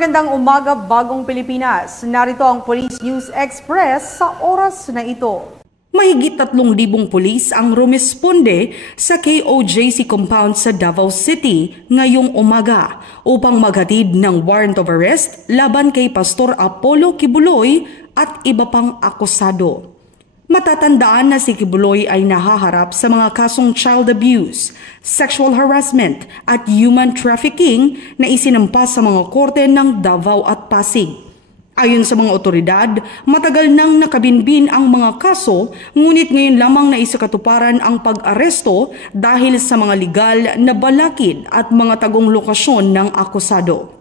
Magandang umaga, Bagong Pilipinas. Narito ang Police News Express sa oras na ito. Mahigit 3,000 pulis ang rumisponde sa KOJC compound sa Davao City ngayong umaga upang maghatid ng warrant of arrest laban kay Pastor Apollo Kibuloy at iba pang akusado. Matatandaan na si Kibuloy ay nahaharap sa mga kasong child abuse, sexual harassment at human trafficking na isinampa sa mga korte ng Davao at Pasig. Ayon sa mga otoridad, matagal nang nakabinbin ang mga kaso, ngunit ngayon lamang naisakatuparan ang pag-aresto dahil sa mga legal na balakid at mga tagong lokasyon ng akusado.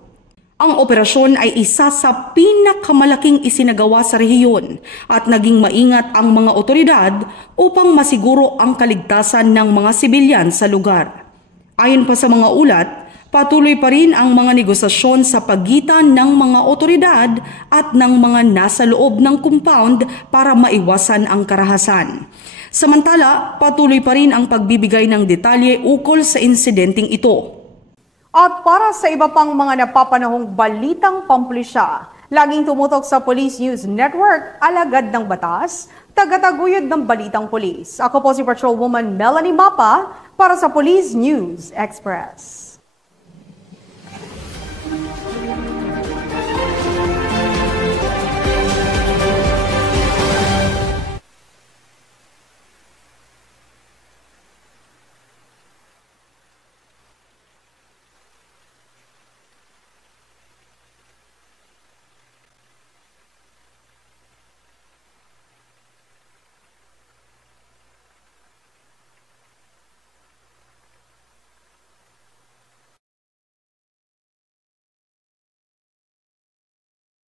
Ang operasyon ay isa sa pinakamalaking isinagawa sa rehiyon at naging maingat ang mga otoridad upang masiguro ang kaligtasan ng mga sibilyan sa lugar. Ayon pa sa mga ulat, patuloy pa rin ang mga negosasyon sa pagitan ng mga otoridad at ng mga nasa loob ng compound para maiwasan ang karahasan. Samantala, patuloy pa rin ang pagbibigay ng detalye ukol sa insidenteng ito. At para sa iba pang mga napapanahong balitang pampulisya, laging tumutok sa Police News Network, alagad ng batas, tagataguyod ng balitang pulis. Ako po si Patrolwoman Melanie Mapa para sa Police News Express.